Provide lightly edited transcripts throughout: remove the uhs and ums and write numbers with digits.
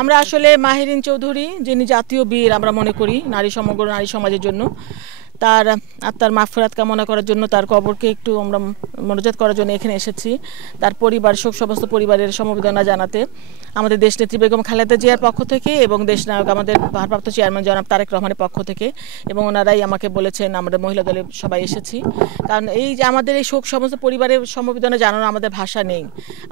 আমরা আসলে মাহিরিন চৌধুরী যিনি জাতীয় বীর আমরা মনে করি সমগ্র নারী সমাজের জন্য তার আত্মার মাগফিরাত কামনা করার জন্য তার কবরকে একটু আমরা মনোজাত করার জন্য এখানে এসেছি। তার পরিবার সমস্ত পরিবারের সমবেদনা জানাতে আমাদের দেশনেত্রী বেগম খালেদা জিয়ার পক্ষ থেকে এবং দেশনায়ক আমাদের ভারপ্রাপ্ত চেয়ারম্যান জনাব তারেক রহমানের পক্ষ থেকে, এবং ওনারাই আমাকে বলেছেন আমরা মহিলা দলে সবাই এসেছি। কারণ এই যে আমাদের এই সমস্ত পরিবারের সমবেদনা জানানো আমাদের ভাষা নেই।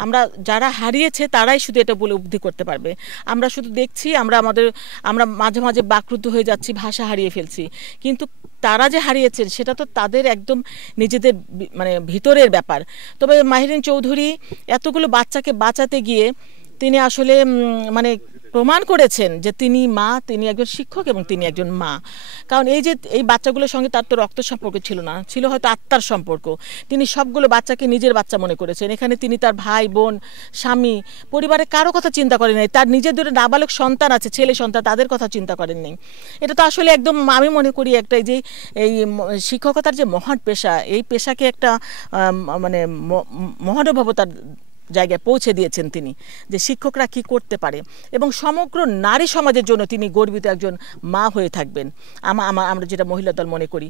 আমরা যারা হারিয়েছে তারাই শুধু এটা বলে উপলব্ধি করতে পারবে। আমরা শুধু দেখছি, আমরা মাঝে মাঝে বাকরুদ্ধ হয়ে যাচ্ছি, ভাষা হারিয়ে ফেলছি, কিন্তু তারা যে হারিয়েছেন সেটা তো তাদের একদম নিজেদের মানে ভিতরের ব্যাপার। তবে মাহিরিন চৌধুরী এতগুলো বাচ্চাকে বাঁচাতে গিয়ে তিনি আসলে মানে প্রমাণ করেছেন যে তিনি তিনি একজন শিক্ষক এবং তিনি একজন মা। কারণ এই বাচ্চাগুলোর সঙ্গে তার তো রক্ত সম্পর্ক ছিল না, ছিল হয়তো আত্মার সম্পর্ক। তিনি সবগুলো বাচ্চাকে নিজের বাচ্চা মনে করেছেন। এখানে তিনি তার ভাই বোন, স্বামী, পরিবারের কারো কথা চিন্তা করেন নাই। তার নিজের দুটো নাবালক সন্তান আছে, ছেলে সন্তান, তাদের কথা চিন্তা করেন নাই। এটা তো আসলে একদম আমি মনে করি একটা এই শিক্ষকতার যে মহান পেশা, এই পেশাকে একটা মানে মহানুভবতার জায়গায় পৌঁছে দিয়েছেন তিনি, যে শিক্ষকরা কি করতে পারে, এবং সমগ্র নারী সমাজের জন্য তিনি গর্বিত একজন মা হয়ে থাকবেন আমরা যেটা মহিলা দল মনে করি।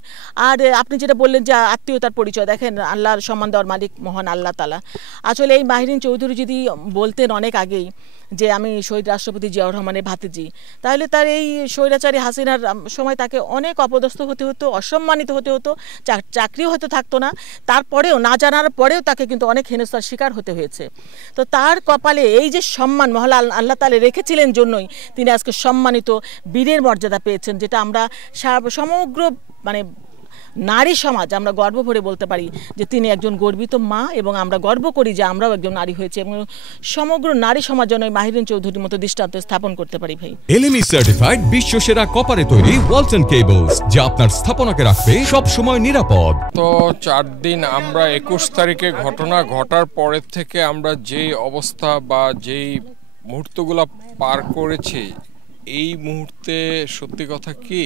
আর আপনি যেটা বললেন যে আত্মীয়তার পরিচয়, দেখেন আল্লাহর সম্মান দেওয়ার মালিক মহান আল্লাহ তাআলা। আসলে এই মাহিরিন চৌধুরী যদি বলতেন অনেক আগেই যে আমি শহীদ রাষ্ট্রপতি জিয়াউর রহমানের ভাতিজি, তাহলে তার এই স্বৈরাচারী হাসিনার সময় তাকে অনেক অপদস্থ হতে হতো, অসম্মানিত হতে হতো, চাকরিও হয়তো থাকতো না। তারপরেও না জানার পরেও তাকে কিন্তু অনেক হেনস্থার শিকার হতে হয়েছে। তো তার কপালে এই যে সম্মান মহল আল্লাহ তাআলা রেখেছিলেন জন্যই তিনি আজকে সম্মানিত বীরের মর্যাদা পেয়েছেন, যেটা আমরা সমগ্র মানে নারী সমাজ আমরা গর্ব ভরে বলতে পারি যে তিনি একজন গর্বিত মা, এবং আমরা গর্ব করি যে আমরাও একজন নারী হয়েছে, এবং সমগ্র নারী সমাজ যেন মাহিরিন চৌধুরীর মতো দৃষ্টান্ত স্থাপন করতে পারি। ভাই, এলএমই সার্টিফাইড বিশ্বসেরা কপারে তৈরি ওয়ালটন কেবলস, যা আপনার স্থাপনাকে রাখবে সব সময় নিরাপদ। তো 4 দিন আমরা 21 তারিখে ঘটনা ঘটার পরের থেকে আমরা যেই অবস্থা বা যেই মুহূর্তগুলো পার করেছি, এই মুহূর্তে সত্যি কথা কি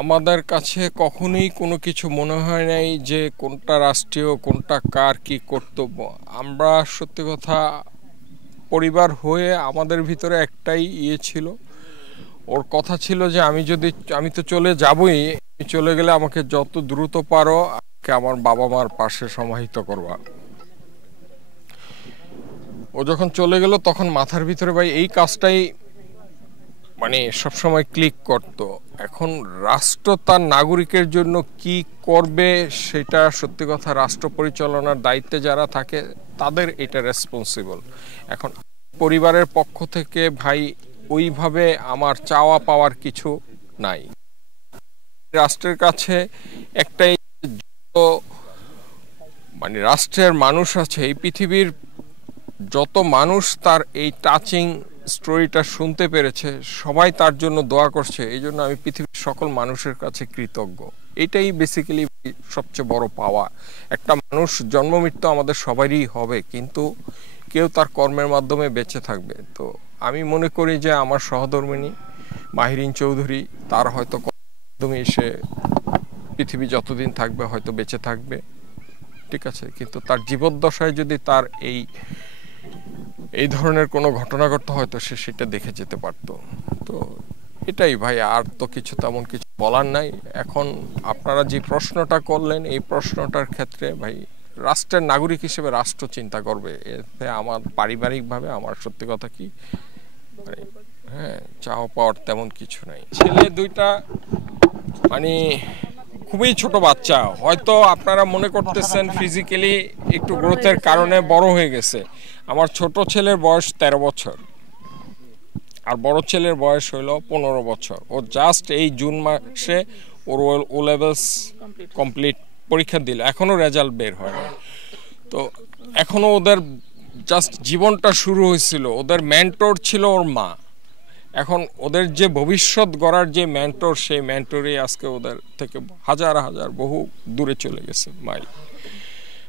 আমাদের কাছে কখনোই কোনো কিছু মনে হয় নাই যে কোনটা রাষ্ট্রীয়, কোনটা কার কি কর্তব্য। আমরা সত্যি কথা পরিবার হয়ে আমাদের ভিতরে একটাই ছিল, ওর কথা ছিল যে আমি তো চলে যাবই, চলে গেলে আমাকে যত দ্রুত পারো আমাকে আমার বাবা মার পাশে সমাহিত করবা। ও যখন চলে গেল তখন মাথার ভিতরে ভাই এই কাজটাই মানে সবসময় ক্লিক করত। এখন রাষ্ট্র তার নাগরিকের জন্য কি করবে সেটা সত্যি কথা রাষ্ট্র পরিচালনার দায়িত্বে যারা থাকে তাদের এটা রেসপন্সিবল। এখন পরিবারের পক্ষ থেকে ভাই ওইভাবে আমার চাওয়া পাওয়ার কিছু নাই। রাষ্ট্রের কাছে একটাই, মানে রাষ্ট্রের মানুষ আছে, এই পৃথিবীর যত মানুষ তার এই টাচিং স্টোরিটা শুনতে পেরেছে সবাই তার জন্য দোয়া করছে। এই জন্য আমি পৃথিবীর সকল মানুষের কাছে কৃতজ্ঞ। এটাই বেসিক্যালি সবচেয়ে বড় পাওয়া। একটা মানুষ জন্ম মৃত্যু আমাদের সবারই হবে, কিন্তু কেউ তার কর্মের মাধ্যমে বেঁচে থাকবে। তো আমি মনে করি যে আমার সহধর্মিণী মাহিরিন চৌধুরী তার হয়তো মাধ্যমে এসে পৃথিবী যতদিন থাকবে হয়তো বেঁচে থাকবে, ঠিক আছে, কিন্তু তার জীবদ্দশায় যদি তার এই ধরনের কোনো ঘটনা ঘটতো হয়তো সে সেটা দেখে যেতে পারতো। তো এটাই ভাই, আর তো কিছু তেমন কিছু বলার নাই। এখন আপনারা যে প্রশ্নটা করলেন এই প্রশ্নটার ক্ষেত্রে ভাই রাষ্ট্রের নাগরিক হিসেবে রাষ্ট্র চিন্তা করবে, এতে আমার পারিবারিকভাবে আমার সত্যি কথা কি চাওয়া পাওয়ার তেমন কিছু নাই। ছেলে দুইটা মানে খুবই ছোট বাচ্চা, হয়তো আপনারা মনে করতেছেন ফিজিক্যালি একটু গ্রোথের কারণে বড় হয়ে গেছে। আমার ছোট ছেলের বয়স 13 বছর আর বড় ছেলের বয়স হইল 15 বছর। ও জাস্ট এই জুন মাসে ওর ও লেভেলস কমপ্লিট পরীক্ষা দিল, এখনো রেজাল্ট বের হয় না। তো এখনো ওদের জাস্ট জীবনটা শুরু হয়েছিল। ওদের মেন্টর ছিল ওর মা। এখন ওদের যে ভবিষ্যৎ গড়ার যে মেন্টর, সেই মেন্টরই আজকে ওদের থেকে হাজার হাজার বহু দূরে চলে গেছে মাইল।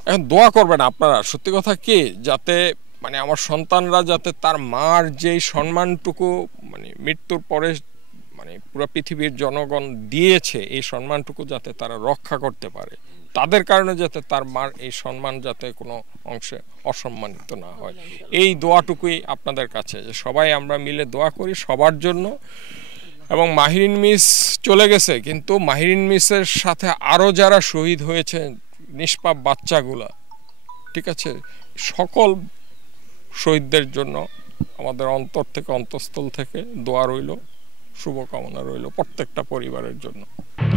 এখন দোয়া করবেন আপনারা, সত্যি কথা কি, যাতে মানে আমার সন্তানরা যাতে তার মার যেই সম্মানটুকু মানে মৃত্যুর পরে মানে পুরো পৃথিবীর জনগণ দিয়েছে, এই সম্মানটুকু যাতে তারা রক্ষা করতে পারে। তাদের কারণে যাতে তার মার এই সম্মান যাতে কোনো অংশে অসম্মানিত না হয়, এই দোয়াটুকুই আপনাদের কাছে, যে সবাই আমরা মিলে দোয়া করি সবার জন্য। এবং মাহিরিন মিস চলে গেছে, কিন্তু মাহিরিন মিসের সাথে আরও যারা শহীদ হয়েছে, নিষ্পাপ বাচ্চাগুলা, ঠিক আছে, সকল শহীদদের জন্য আমাদের অন্তর থেকে, অন্তঃস্থল থেকে দোয়া রইল, শুভকামনা রইল প্রত্যেকটা পরিবারের জন্য।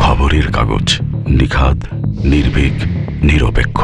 খবরের কাগজ, নিখাদ, নির্ভীক, নিরপেক্ষ।